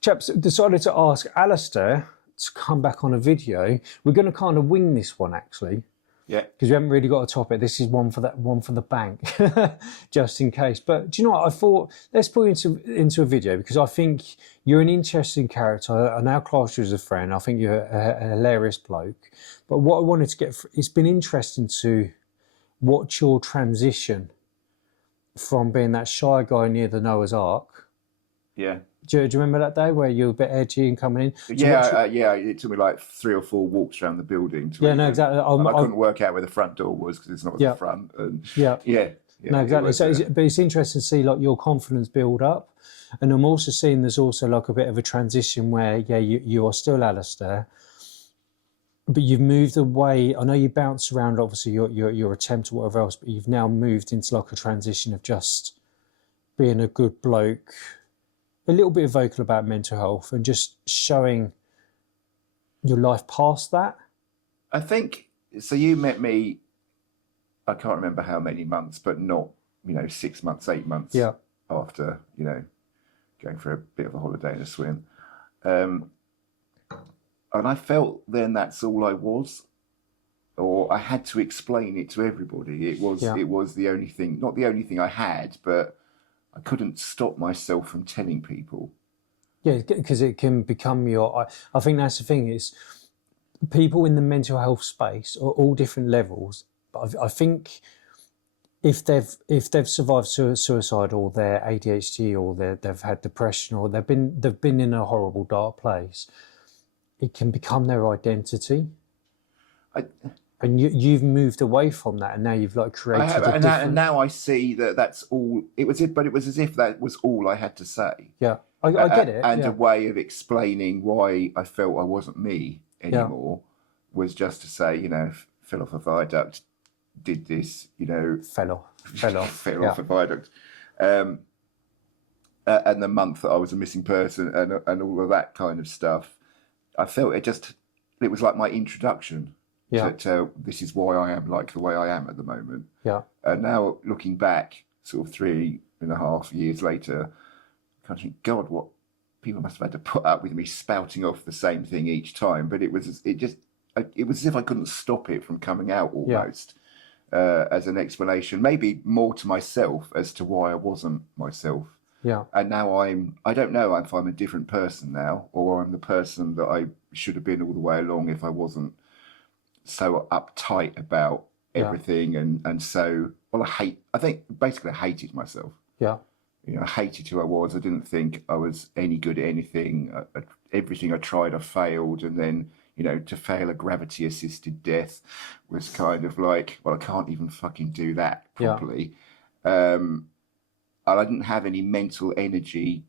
Chaps decided to ask Alastair to come back on a video. We're going to kind of wing this one actually, Yeah. because we haven't really got a topic. This is one for the bank, just in case. But do you know what? I thought let's put into a video because I think you're an interesting character. I now class you as a friend. I think you're a hilarious bloke. But what I wanted to get, it's been interesting to watch your transition from being that shy guy near the Noah's Ark. Yeah. Do you remember that day where you were a bit edgy and coming in? Yeah, it took me like 3 or 4 walks around the building. No, exactly. I couldn't work out where the front door was because it's not at the front. And yeah. No, exactly. But it's interesting to see like your confidence build up, and I'm also seeing there's also like a bit of a transition where you are still Alastair, but you've moved away. I know you bounce around, obviously your attempt or whatever else, but you've now moved into like a transition of just being a good bloke. A little bit vocal about mental health and just showing your life past that. I think so. You met me, I can't remember how many months, but not 6 months, 8 months after going for a bit of a holiday and a swim, and I felt then that's all I was, or I had to explain it to everybody. It was the only thing, not the only thing I had, but I couldn't stop myself from telling people. Yeah, because it can become I think that's the thing is people in the mental health space are all different levels. But I think if they've survived suicide or their ADHD or they've had depression or they've been in a horrible dark place, it can become their identity. And you've moved away from that, and now you've like created and now I see that's all it was. But it was as if that was all I had to say. Yeah, I get it. And a way of explaining why I felt I wasn't me anymore was just to say, fell off a viaduct, did this, fell off a viaduct, and the month that I was a missing person, and all of that kind of stuff. I felt it was like my introduction. To this is why I am like the way I am at the moment. Yeah. And now looking back, sort of 3.5 years later, I kind of think, God, what people must have had to put up with me spouting off the same thing each time. But it was as if I couldn't stop it from coming out almost as an explanation, maybe more to myself as to why I wasn't myself. Yeah. And now I don't know if I'm a different person now, or I'm the person that I should have been all the way along if I wasn't so uptight about everything and so I think basically I hated myself. I hated who I was. I didn't think I was any good at anything. Everything I tried I failed, and then to fail a gravity assisted death was kind of like, well, I can't even fucking do that properly. And I didn't have any mental energy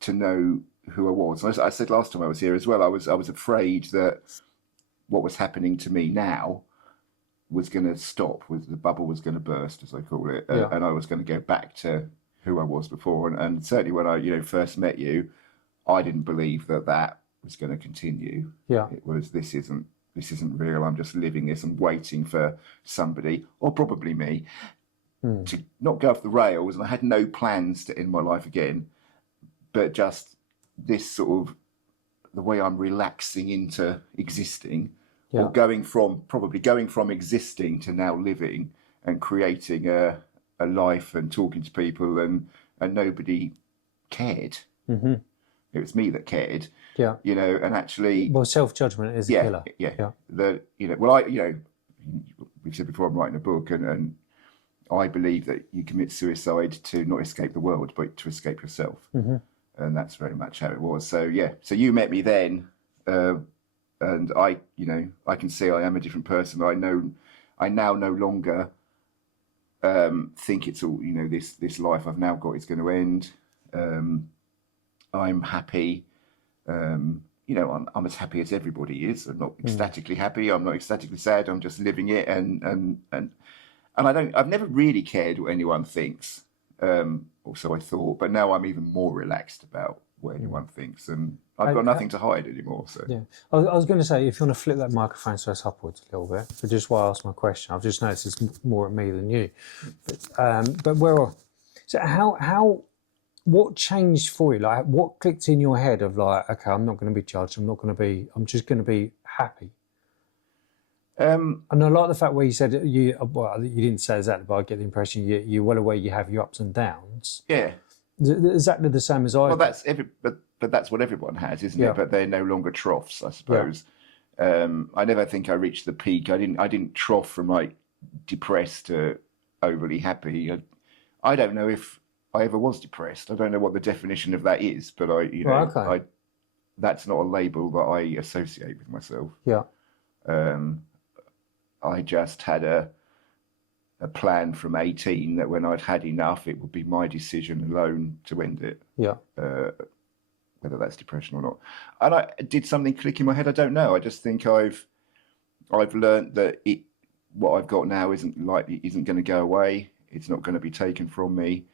to know who I was. I said last time I was here as well, I was afraid that what was happening to me now was going to stop, the bubble was going to burst, as I call it, and I was going to go back to who I was before. And certainly when I first met you, I didn't believe that was going to continue. It was this isn't real. I'm just living this and waiting for somebody, or probably me, to not go off the rails. And I had no plans to end my life again, but just this sort of the way I'm relaxing into existing. Or going from existing to now living and creating a life and talking to people and nobody cared. Mm-hmm. It was me that cared. And actually, self-judgment is a killer. We've said before, I'm writing a book, and I believe that you commit suicide to not escape the world, but to escape yourself. Mm-hmm. And that's very much how it was. So you met me then. And I can see I am a different person. I now no longer think it's all, this life I've now got is going to end. I'm happy. I'm as happy as everybody is. I'm not ecstatically happy. I'm not ecstatically sad. I'm just living it. And I've never really cared what anyone thinks. Or so I thought, but now I'm even more relaxed about what anyone thinks, and I've got nothing to hide anymore. So I was going to say, if you want to flip that microphone so it's upwards a little bit, but just while I ask my question, I've just noticed it's more at me than you. But so how what changed for you? Like, what clicked in your head of like, okay, I'm not going to be judged. I'm just going to be happy. And I like the fact where you said you didn't say exactly, but I get the impression you're well aware you have your ups and downs. Yeah. Exactly the same as I. Well, but that's what everyone has, isn't it? But they're no longer troughs, I suppose. I never think I reached the peak. I didn't trough from like depressed to overly happy. I don't know if I ever was depressed. I don't know what the definition of that is, but that's not a label that I associate with myself. Yeah. I just had a plan from 18 that when I'd had enough, it would be my decision alone to end it. Yeah. Whether that's depression or not. And did something click in my head? I don't know. I just think I've learned that what I've got now isn't going to go away. It's not going to be taken from me.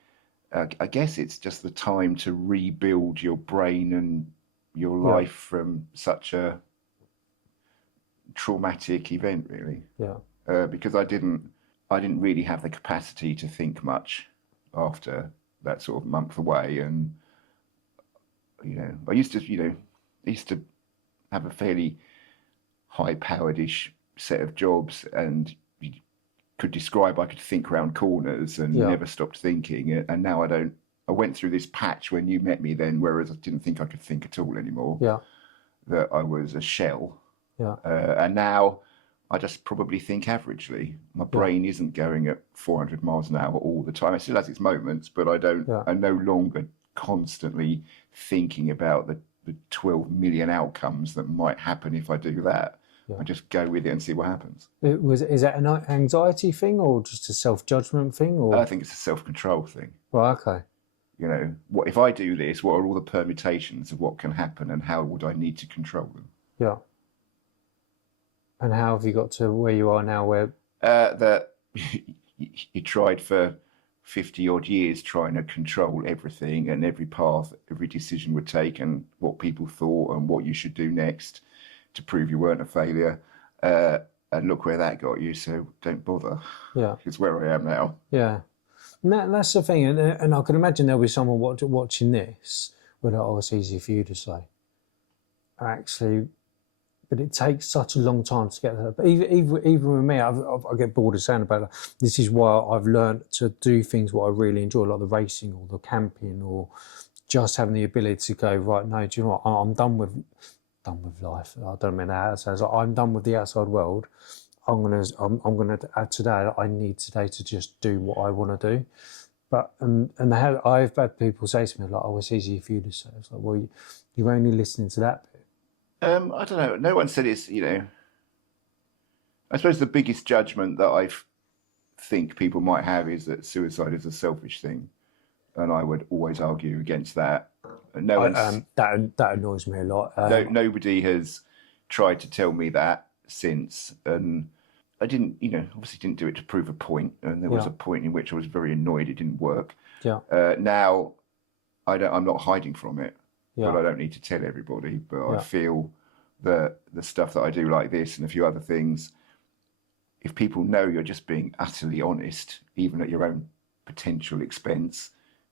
I guess it's just the time to rebuild your brain and your life from such a traumatic event, really. Yeah. Because I didn't really have the capacity to think much after that sort of month away. And I used to have a fairly high-powered-ish set of jobs, and you could describe I could think round corners and never stopped thinking. And now I don't. I went through this patch when you met me then, whereas I didn't think I could think at all anymore. Yeah. That I was a shell. Yeah. And now I just probably think averagely. My brain isn't going at 400 miles an hour all the time. It still has its moments, but I'm no longer constantly thinking about the 12 million outcomes that might happen if I do that. Yeah. I just go with it and see what happens. Is that an anxiety thing or just a self-judgment thing? Or I think it's a self-control thing. Well, okay. What if I do this? What are all the permutations of what can happen, and how would I need to control them? Yeah. And how have you got to where you are now? Where that you tried for 50 odd years trying to control everything and every path, every decision would take, and what people thought and what you should do next to prove you weren't a failure. And look where that got you. So don't bother. Yeah, it's where I am now. Yeah, and that's the thing. And I can imagine there'll be someone watching this where it's easy for you to say. Actually. But it takes such a long time to get there. But even with me, I get bored of saying about it. This is why I've learned to do things what I really enjoy, like the racing or the camping, or just having the ability to go, right, no, do you know what? I'm done with life. I don't mean that. It sounds like I'm done with the outside world. I'm gonna add today. I need today to just do what I want to do. But I've had people say to me like, "Oh, it's easy for you to say." It's like, well, you're only listening to that bit. I don't know. No one said it's, I suppose the biggest judgment that I think people might have is that suicide is a selfish thing. And I would always argue against that. That annoys me a lot. Nobody has tried to tell me that since. And I didn't, obviously didn't do it to prove a point. And there was a point in which I was very annoyed it didn't work. Yeah. Now, I'm not hiding from it. Yeah. But I don't need to tell everybody. But I feel that the stuff that I do like this and a few other things, if people know you're just being utterly honest, even at your own potential expense,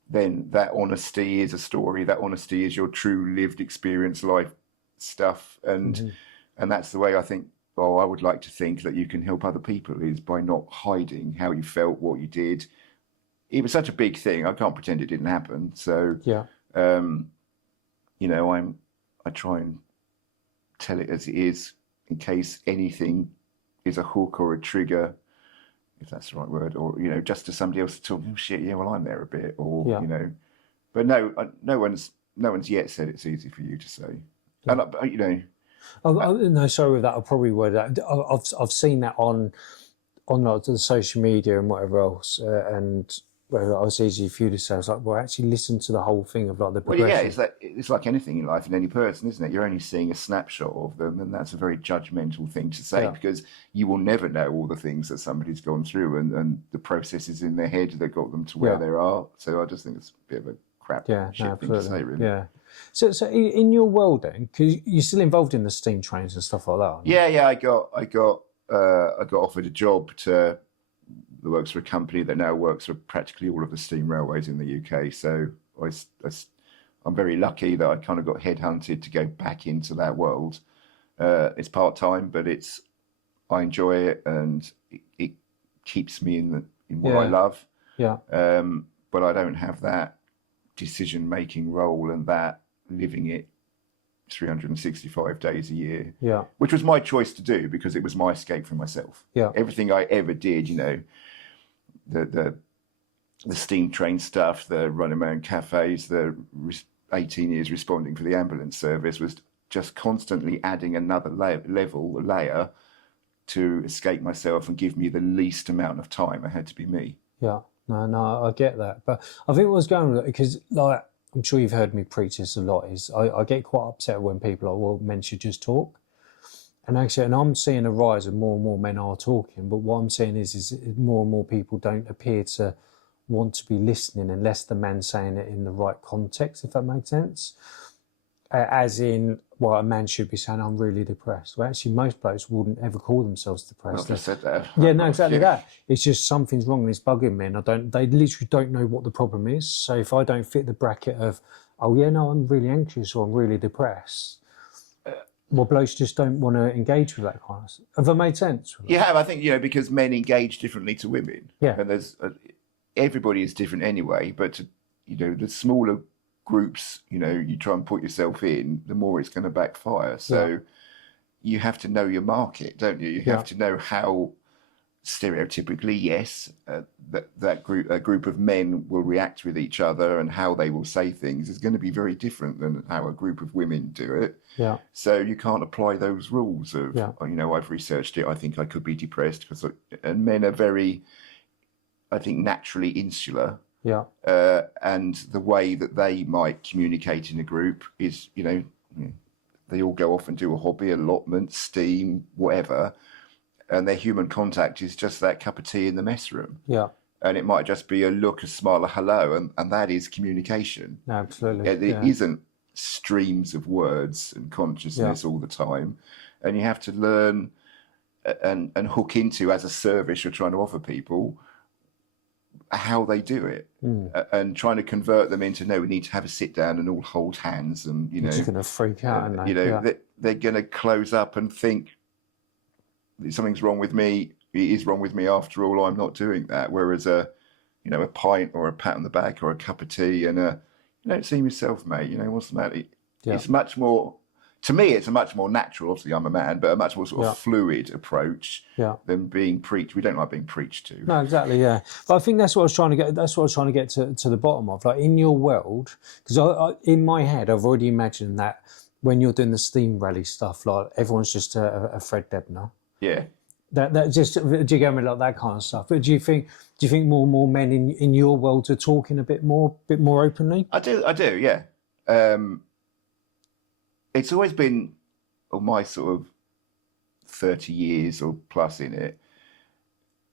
then that honesty is a story. That honesty is your true lived experience life stuff. And that's the way I think, I would like to think that you can help other people, is by not hiding how you felt, what you did. It was such a big thing. I can't pretend it didn't happen. So, I try and tell it as it is, in case anything is a hook or a trigger, if that's the right word, or just to somebody else to talk. Oh shit, yeah, well I'm there a bit, or But no one's yet said it's easy for you to say, and No, sorry with that. I probably would. I've seen that on like the social media and whatever else, and. Well, it was easy for you to say. I was like, well, actually listen to the whole thing of like the progression. Well, it's like anything in life and any person, isn't it? You're only seeing a snapshot of them, and that's a very judgmental thing to say because you will never know all the things that somebody's gone through and the processes in their head that got them to where they are. So I just think it's a bit of a crap shit thing to say, really. Yeah. So in your world then, because you're still involved in the steam trains and stuff like that, aren't you? Yeah. I got offered a job that works for a company that now works for practically all of the steam railways in the UK. So I'm very lucky that I kind of got headhunted to go back into that world. It's part-time, but I enjoy it, and it keeps me in what I love. Yeah. But I don't have that decision-making role and that living it 365 days a year. Yeah. Which was my choice to do because it was my escape from myself. Yeah. Everything I ever did, the steam train stuff, the running my own cafes, the 18 years responding for the ambulance service was just constantly adding another layer to escape myself and give me the least amount of time. I had to be me. Yeah, no, I get that. But I think what's going on, because like, I'm sure you've heard me preach this a lot, is I get quite upset when people are like, well, men should just talk. And actually, and I'm seeing a rise of more and more men are talking, but what I'm seeing is more and more people don't appear to want to be listening unless the man's saying it in the right context, if that makes sense. As in, well, a man should be saying, I'm really depressed. Well, actually, most blokes wouldn't ever call themselves depressed. I've just said that. Yeah, no, exactly that. It's just something's wrong and it's bugging me, and they literally don't know what the problem is. So if I don't fit the bracket of, oh yeah, no, I'm really anxious or I'm really depressed, well, blokes just don't want to engage with that kind of stuff. Have I made sense? Yeah, I think, because men engage differently to women. Yeah. And everybody is different anyway, but, the smaller groups, you try and put yourself in, the more it's going to backfire. So you have to know your market, don't you? You have to know how stereotypically, yes, a group of men will react with each other, and how they will say things is going to be very different than how a group of women do it. Yeah. So you can't apply those rules of, I've researched it, I think I could be depressed, and men are very, I think, naturally insular. Yeah. And the way that they might communicate in a group is, they all go off and do a hobby, allotment, steam, whatever, and their human contact is just that cup of tea in the mess room. Yeah. And it might just be a look, a smile, a hello, and that is communication. Absolutely. It isn't streams of words and consciousness all the time, and you have to learn and hook into, as a service you're trying to offer people, how they do it, and trying to convert them into, no, we need to have a sit down and all hold hands, and You're just going to freak out, aren't they? They're going to close up and think something's wrong with me. It is wrong with me after all. I'm not doing that. Whereas a pint or a pat on the back or a cup of tea and you don't seem yourself, mate. What's the matter? It's much more. To me, it's a much more natural. Obviously, I'm a man, but a much more sort of fluid approach than being preached. We don't like being preached to. No, exactly, yeah. But I think that's what I was trying to get. That's what I was trying to get to the bottom of. Like, in your world, because I in my head, I've already imagined that when you're doing the steam rally stuff, like everyone's just a Fred Debner. Yeah. That just, do you get me, like that kind of stuff? But do you think more and more men in your world are talking a bit more openly? I do, yeah. It's always been, my sort of 30 years or plus in it,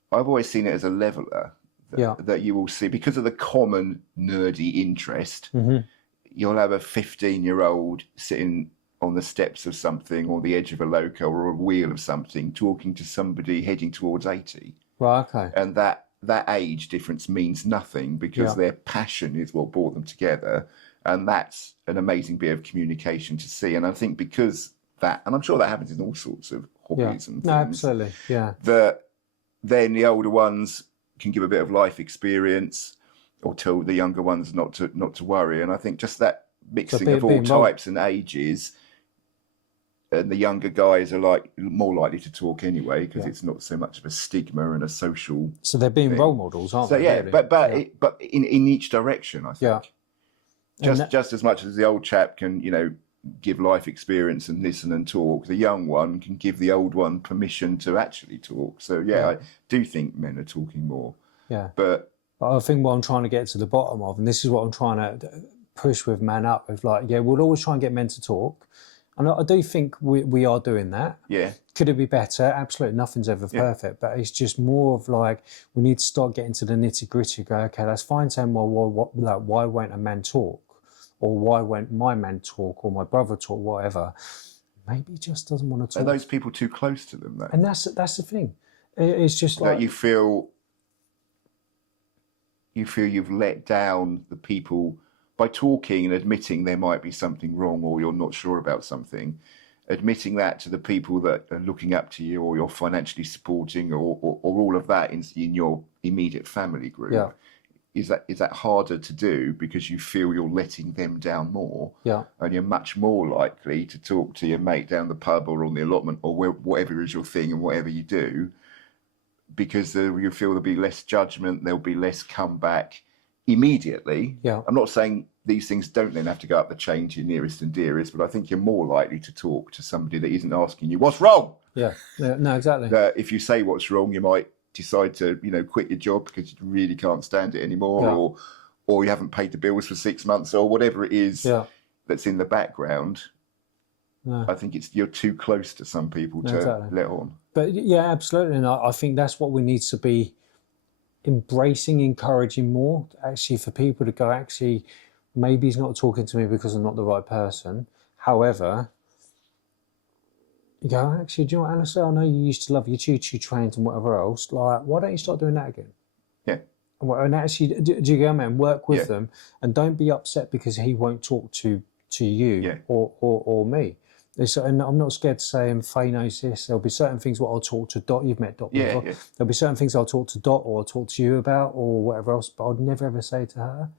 I've always seen it as a leveler that you will see, because of the common nerdy interest. You'll have a 15-year-old sitting on the steps of something, or the edge of a loco, or a wheel of something, talking to somebody heading towards 80. Right, okay. And that age difference means nothing, because their passion is what brought them together. And that's an amazing bit of communication to see. And I think because that, and I'm sure that happens in all sorts of hobbies and things. No, absolutely, yeah. That then the older ones can give a bit of life experience, or tell the younger ones not to worry. And I think just that mixing of all types and ages, and the younger guys are more likely to talk anyway, because it's not so much of a stigma and a social. So they're being role models, aren't they? So yeah, really? but in each direction, I think. Just as much as the old chap can, give life experience and listen and talk, the young one can give the old one permission to actually talk. So I do think men are talking more. Yeah. But I think what I'm trying to get to the bottom of, and this is what I'm trying to push with Manup, with we'll always try and get men to talk. And I do think we are doing that. Yeah. Could it be better? Absolutely. Nothing's ever perfect. But it's just more of we need to start getting to the nitty gritty. Go, okay, that's fine saying, why won't a man talk? Or why won't my man talk, or my brother talk, whatever? Maybe he just doesn't want to talk. Are those people too close to them, though? And that's the thing. It's just that you feel you've let down the people by talking and admitting there might be something wrong or you're not sure about something, admitting that to the people that are looking up to you or you're financially supporting or all of that in your immediate family group, is that harder to do because you feel you're letting them down more, and you're much more likely to talk to your mate down the pub or on the allotment or whatever is your thing and whatever you do, because you feel there'll be less judgment, there'll be less comeback immediately. I'm not saying these things don't then have to go up the chain to your nearest and dearest, but I think you're more likely to talk to somebody that isn't asking you what's wrong. No, exactly. If you say what's wrong, you might decide to quit your job because you really can't stand it anymore, or you haven't paid the bills for 6 months or whatever it is that's in the background. I think you're too close to some people to let on. But yeah, absolutely, and I think that's what we need to be embracing, encouraging more, actually, for people to go, actually, maybe he's not talking to me because I'm not the right person. However, you go, actually, do you know what, Alastair, I know you used to love your choo-choo trains and whatever else. Like, why don't you start doing that again? And actually, do you go, man, work with them, and don't be upset because he won't talk to you or me. And I'm not scared to say, and Faye knows this, there'll be certain things what I'll talk to Dot, you've met Dot before, there'll be certain things I'll talk to Dot or I'll talk to you about or whatever else, but I'd never ever say to her.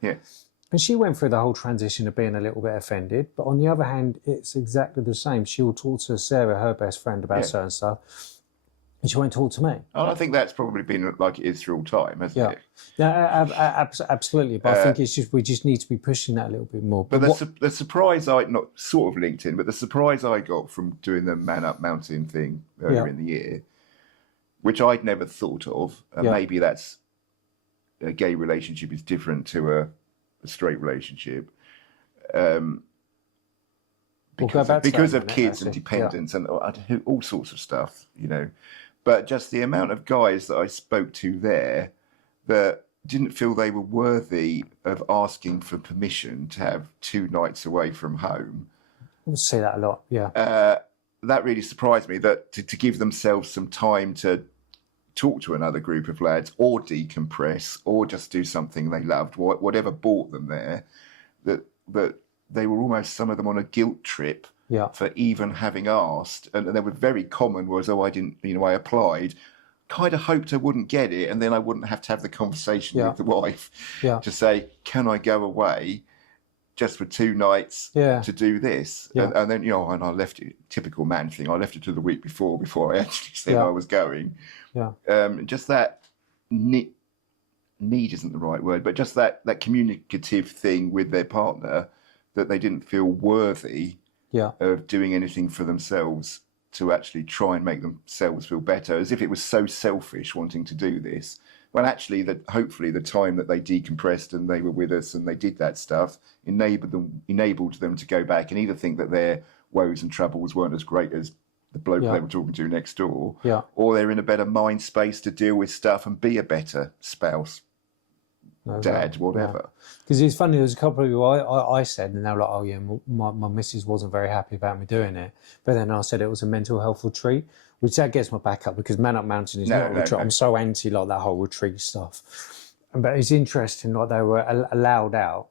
And she went through the whole transition of being a little bit offended, but on the other hand, it's exactly the same. She'll talk to Sarah, her best friend, about certain stuff, and she won't talk to me. And I think that's probably been like it is through all time, hasn't it? Absolutely. But I think it's just we just need to be pushing that a little bit more. But the surprise not sort of linked in, but the surprise I got from doing the Manup mountain thing earlier in the year, which I'd never thought of, and maybe that's a gay relationship is different to a straight relationship, because of kids and dependence and all sorts of stuff, But just the amount of guys that I spoke to there that didn't feel they were worthy of asking for permission to have 2 nights away from home. I say that a lot, that really surprised me, that to give themselves some time to talk to another group of lads or decompress or just do something they loved, whatever brought them there, that they were almost, some of them, on a guilt trip for even having asked. And they were very common was, I didn't, I applied, kind of hoped I wouldn't get it, and then I wouldn't have to have the conversation with the wife to say, can I go away just for 2 nights to do this? And then, and I left it, typical man thing, I left it to the week before I actually said I was going. Just that need isn't the right word, but just that communicative thing with their partner, that they didn't feel worthy of doing anything for themselves to actually try and make themselves feel better, as if it was so selfish wanting to do this. Well, actually, hopefully the time that they decompressed and they were with us and they did that stuff enabled them to go back and either think that their woes and troubles weren't as great as the bloke they were talking to next door, or they're in a better mind space to deal with stuff and be a better spouse, dad, whatever. Because it's funny, there's a couple of people I said, and they were like, oh yeah, my missus wasn't very happy about me doing it. But then I said it was a mental health retreat, which that gets my back up, because Manup Mountain is not a retreat. I'm so anti like that whole retreat stuff. But it's interesting, like they were allowed out.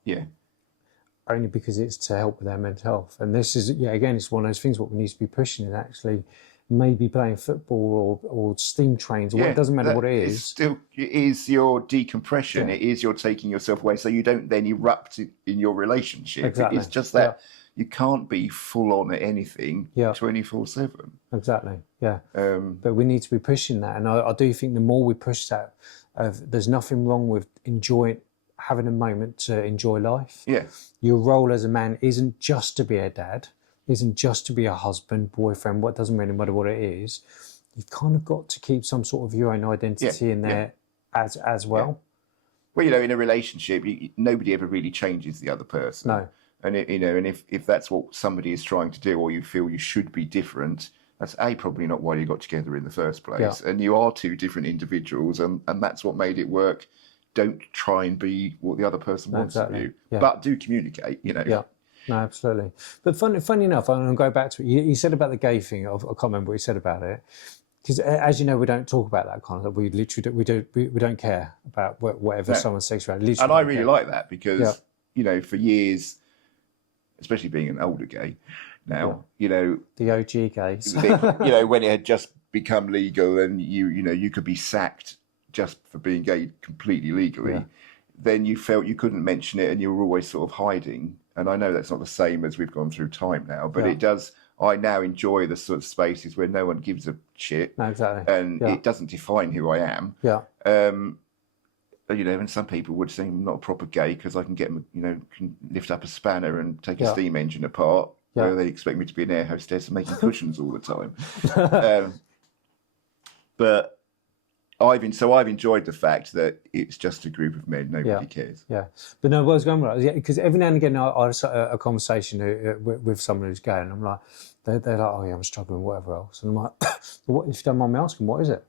Only because it's to help with their mental health. And this is, again, it's one of those things what we need to be pushing is actually maybe playing football or steam trains, or it doesn't matter what it is. It is your decompression. It is your taking yourself away so you don't then erupt in your relationship. Exactly. It's just that you can't be full on at anything 24/7. Exactly, but we need to be pushing that. And I do think the more we push that, there's nothing wrong with having a moment to enjoy life. Your role as a man isn't just to be a dad, isn't just to be a husband, boyfriend, what doesn't really matter what it is. You've kind of got to keep some sort of your own identity in there as well. Well, in a relationship, nobody ever really changes the other person. No. And and if that's what somebody is trying to do, or you feel you should be different, that's probably not why you got together in the first place. And you are 2 different individuals, and that's what made it work. Don't try and be what the other person wants of you, but do communicate, No, absolutely. But funny enough, I'm going to go back to it. You said about the gay thing. I can't remember what you said about it. Because as you know, we don't talk about that kind of stuff. We literally we don't care about whatever someone's sexuality. And I really like that, because you know, for years, especially being an older gay now, you know, the OG gays, you know, when it had just become legal and you know, you could be sacked just for being gay completely legally, then you felt you couldn't mention it and you were always sort of hiding. And I know that's not the same as we've gone through time now, but it does. I now enjoy the sort of spaces where no one gives a shit. No, exactly. And it doesn't define who I am. Yeah. You know, and some people would say I'm not a proper gay because I can get, you know, can lift up a spanner and take a steam engine apart. Where they expect me to be an air hostess and making cushions all the time. But I've enjoyed the fact that it's just a group of men. Nobody cares. Yeah, but no, what I was going right, because every now and again I have a conversation with someone who's gay, and I'm like, they're like, oh yeah, I'm struggling, whatever else, and I'm like, what if you don't mind me asking, what is it?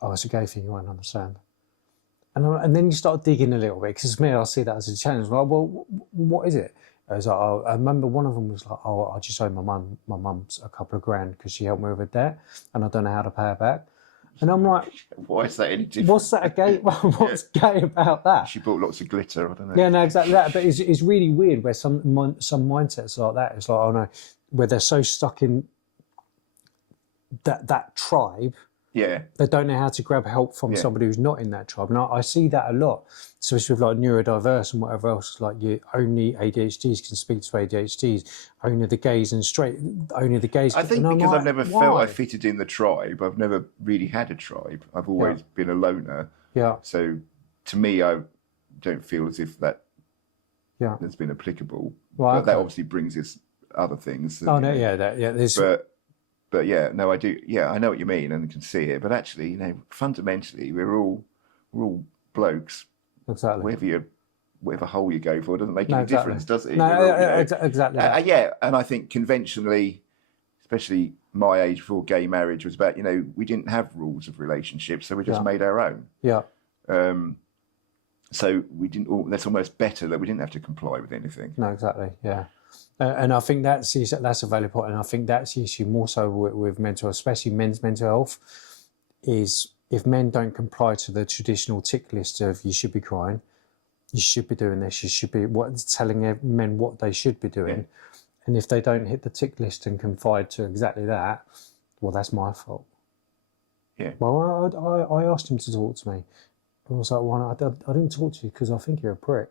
Oh, it's a gay thing, you won't understand. And then you start digging a little bit, because me, I see that as a challenge. I'm like, well, what is it? I was like, oh, I remember one of them was like, oh, I just owe my mum's a couple of grand because she helped me with her debt, and I don't know how to pay her back. And I'm like, why is that any different? What's that gay? What's gay about that? She bought lots of glitter. I don't know. Yeah, no, exactly that. But it's really weird where some mindsets like that. It's like, oh no, where they're so stuck in that tribe. Yeah. They don't know how to grab help from somebody who's not in that tribe. And I see that a lot, especially with like neurodiverse and whatever else. Like only ADHDs can speak to ADHDs, only the gays and straight, only the gays. I think because I've never felt I fitted in the tribe, I've never really had a tribe. I've always been a loner. Yeah. So to me, I don't feel as if that has been applicable. Well, but that obviously brings us other things. Oh, no, there's... But yeah, no, I do. Yeah, I know what you mean and can see it. But actually, you know, fundamentally, we're all blokes. Exactly. Whatever hole you go for doesn't make any difference, does it? No, exactly. Yeah, and I think conventionally, especially my age before gay marriage was about, you know, we didn't have rules of relationships, so we just made our own. Yeah. So we didn't. That's almost better that we didn't have to comply with anything. No, exactly. Yeah. And I think that's a valid point, and I think that's the issue more so with mental, especially men's mental health, is if men don't comply to the traditional tick list of you should be crying, you should be doing this, you should be telling men what they should be doing, and if they don't hit the tick list and confide to exactly that, well, that's my fault. Yeah. Well, I asked him to talk to me. I was like, well, I didn't talk to you because I think you're a prick.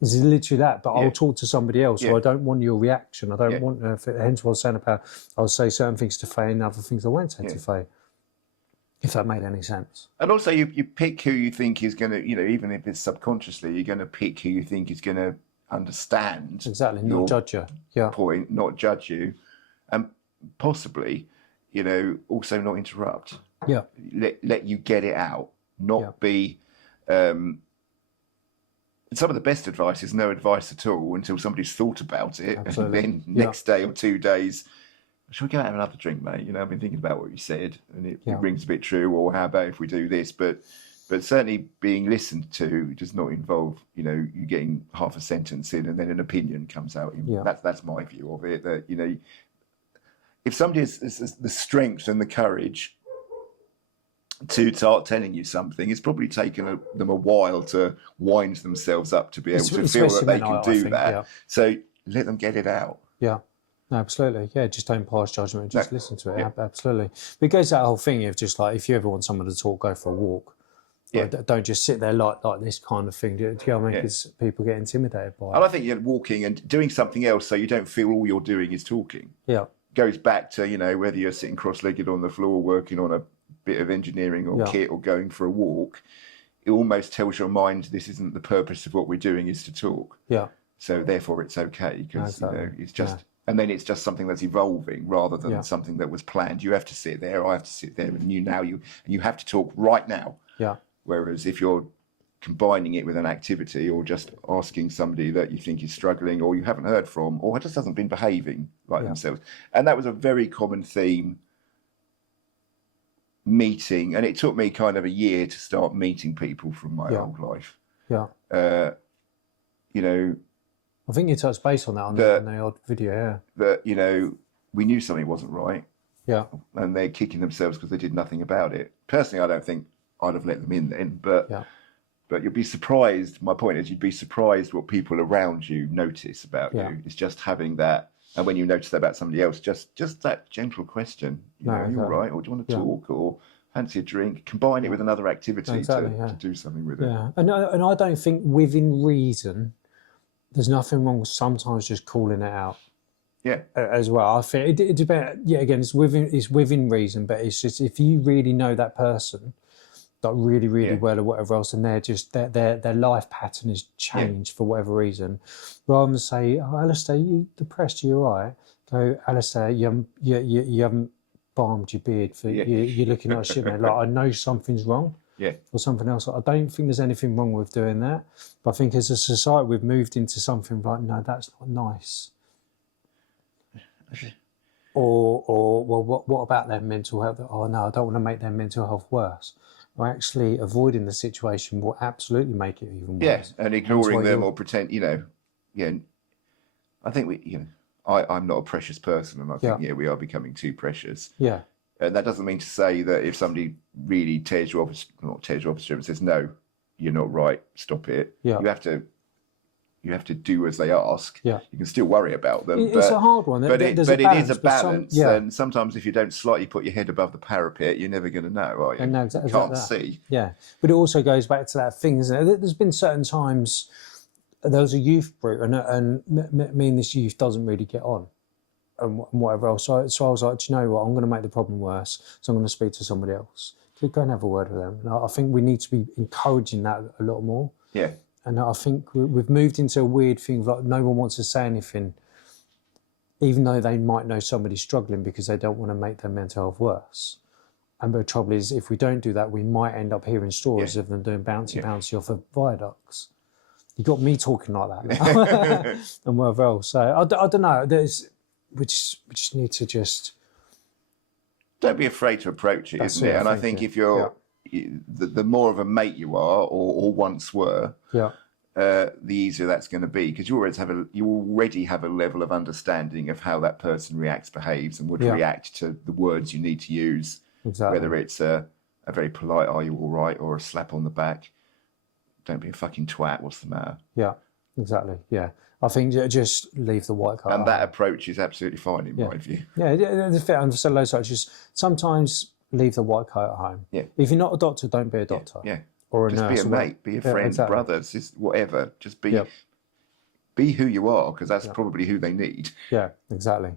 It's literally that, but I'll talk to somebody else, so I don't want your reaction. I don't want, hence what I was saying about, I'll say certain things to Faye and other things I won't say to Faye, if that made any sense. And also you pick who you think is going to, you know, even if it's subconsciously, you're going to pick who you think is going to understand. Exactly, not judge you. Yeah. Point, not judge you. And possibly, you know, also not interrupt. Yeah. Let you get it out, not be... some of the best advice is no advice at all until somebody's thought about it. Absolutely. And then next day or 2 days, shall we go out and have another drink, mate? You know, I've been thinking about what you said and it rings a bit true, or how about if we do this? But certainly being listened to does not involve, you know, you getting half a sentence in and then an opinion comes out. That's my view of it, that, you know, if somebody has the strength and the courage to start telling you something, it's probably taken them a while to wind themselves up to be able to feel that they can do that. Yeah. So let them get it out. Yeah, no, absolutely. Yeah, just don't pass judgment, just listen to it. Yeah. Absolutely. But it goes that whole thing of just like, if you ever want someone to talk, go for a walk. Like, don't just sit there like this kind of thing. Do you know what I mean? Because people get intimidated by it. And I think walking and doing something else so you don't feel all you're doing is talking. Yeah. Goes back to, you know, whether you're sitting cross-legged on the floor working on a bit of engineering or kit or going for a walk, it almost tells your mind this isn't the purpose of what we're doing, is to talk. Yeah. So therefore it's okay, because you know, it's just and then it's just something that's evolving rather than something that was planned. You have to sit there, I have to sit there, and you have to talk right now. Yeah. Whereas if you're combining it with an activity or just asking somebody that you think is struggling or you haven't heard from or just hasn't been behaving like themselves, and that was a very common theme meeting, and it took me kind of a year to start meeting people from my old life. Yeah. You know, I think you touched base on that on the odd video. Yeah. That, you know, we knew something wasn't right. Yeah. And they're kicking themselves because they did nothing about it. Personally, I don't think I'd have let them in then, but But you'll be surprised. My point is, you'd be surprised what people around you notice about Yeah. you. It's just having that, and when you notice that about somebody else, just that gentle question. Are you all right? Or do you want to talk? Or fancy a drink? Combine it with another activity to do something with it. Yeah, and I don't think within reason, there's nothing wrong with sometimes just calling it out. Yeah. As well, I think it depends. Yeah, again, it's within reason, but it's just if you really know that person, like really well or whatever else, and they're just their life pattern has changed for whatever reason, rather than say, "Oh, Alastair, you depressed? You all right?" Go, Alastair, you haven't balmed your beard for you're looking like shit, man. Like I know something's wrong. Yeah. Or something else. I don't think there's anything wrong with doing that, but I think as a society we've moved into something like, no, that's not nice. Or well, what about their mental health? Oh no, I don't want to make their mental health worse. Or actually avoiding the situation will absolutely make it even worse. Yeah, and ignoring them or pretend, I think I'm not a precious person, and I think we are becoming too precious. Yeah. And that doesn't mean to say that if somebody really tears you off and says, no, you're not right, stop it. Yeah. You have to do as they ask. Yeah. You can still worry about them. It's a hard one. But it is a balance. And sometimes if you don't slightly put your head above the parapet, you're never going to know, are you? No, you can't see. Yeah. But it also goes back to that thing, isn't it? There's been certain times, there was a youth group, and me and this youth doesn't really get on. And whatever else. So I was like, do you know what? I'm going to make the problem worse. So I'm going to speak to somebody else. So go and have a word with them. And I think we need to be encouraging that a lot more. Yeah. And I think we've moved into a weird thing, like no one wants to say anything, even though they might know somebody's struggling because they don't want to make their mental health worse. And the trouble is, if we don't do that, we might end up hearing stories of them doing bouncy off of viaducts. You got me talking like that. And whatever else. So I don't know. We just need to just... Don't be afraid to approach it, isn't it? And I think if you're... The more of a mate you are, or once were, the easier that's going to be, because you already have a level of understanding of how that person reacts, behaves, and would react to the words you need to use. Exactly. Whether it's a very polite "Are you all right?" or a slap on the back. Don't be a fucking twat. What's the matter? Yeah, exactly. Yeah, I think just leave the white coat. And that approach is absolutely fine in my view. Yeah, the fit on the low side. Just sometimes leave the white coat at home. Yeah. If you're not a doctor, don't be a doctor. Yeah. Or a just nurse. Be a mate. Be a friend, brothers, just whatever. Just be who you are, because that's probably who they need. Yeah, exactly.